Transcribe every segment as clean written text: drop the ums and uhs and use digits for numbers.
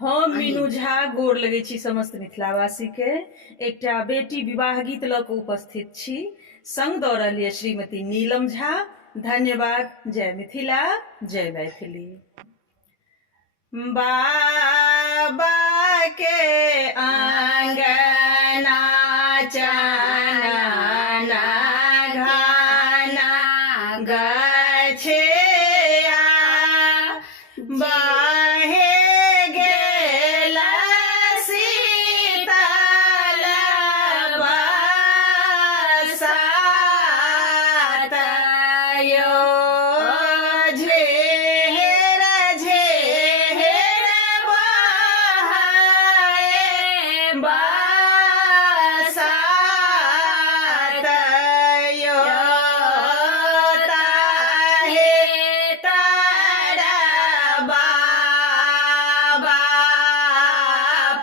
हम मीनू झा गोर लगै छी समस्त मिथिलावासी के। एकटा बेटी विवाह गीत लऽ कऽ उपस्थित छी। संग दऽ रहल यऽ श्रीमती नीलम झा। धन्यवाद। जय मिथिला, जय मैथिली। बाबा के आंगना चनना घाना गछिया बाहे गेल शीतल बरसात यो झेर झेर बहाए बरसात यो ताहे तारा बाबा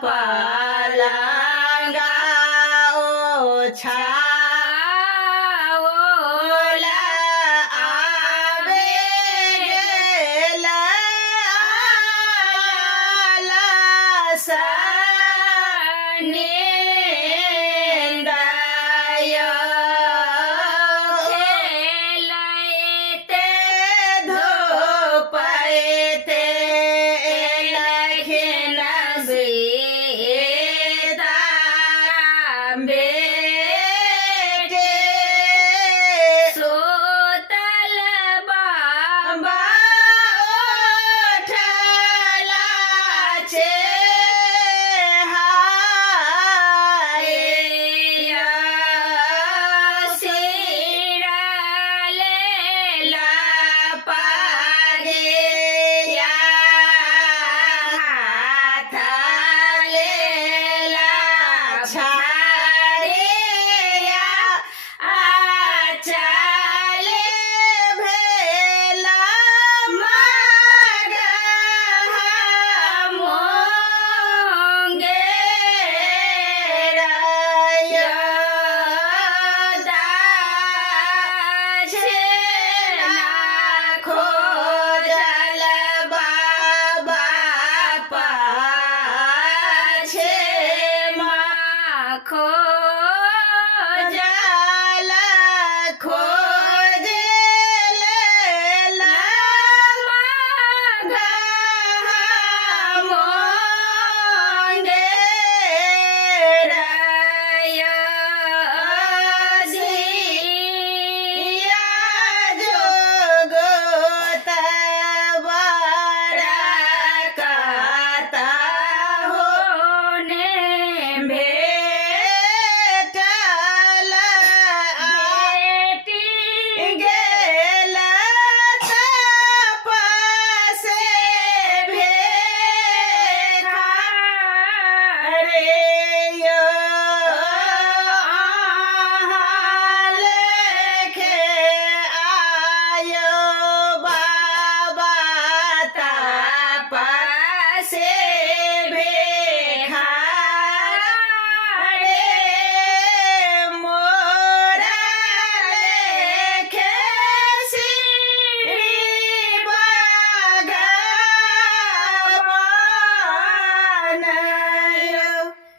पलंगा ओछाओला आवे गेल आला सने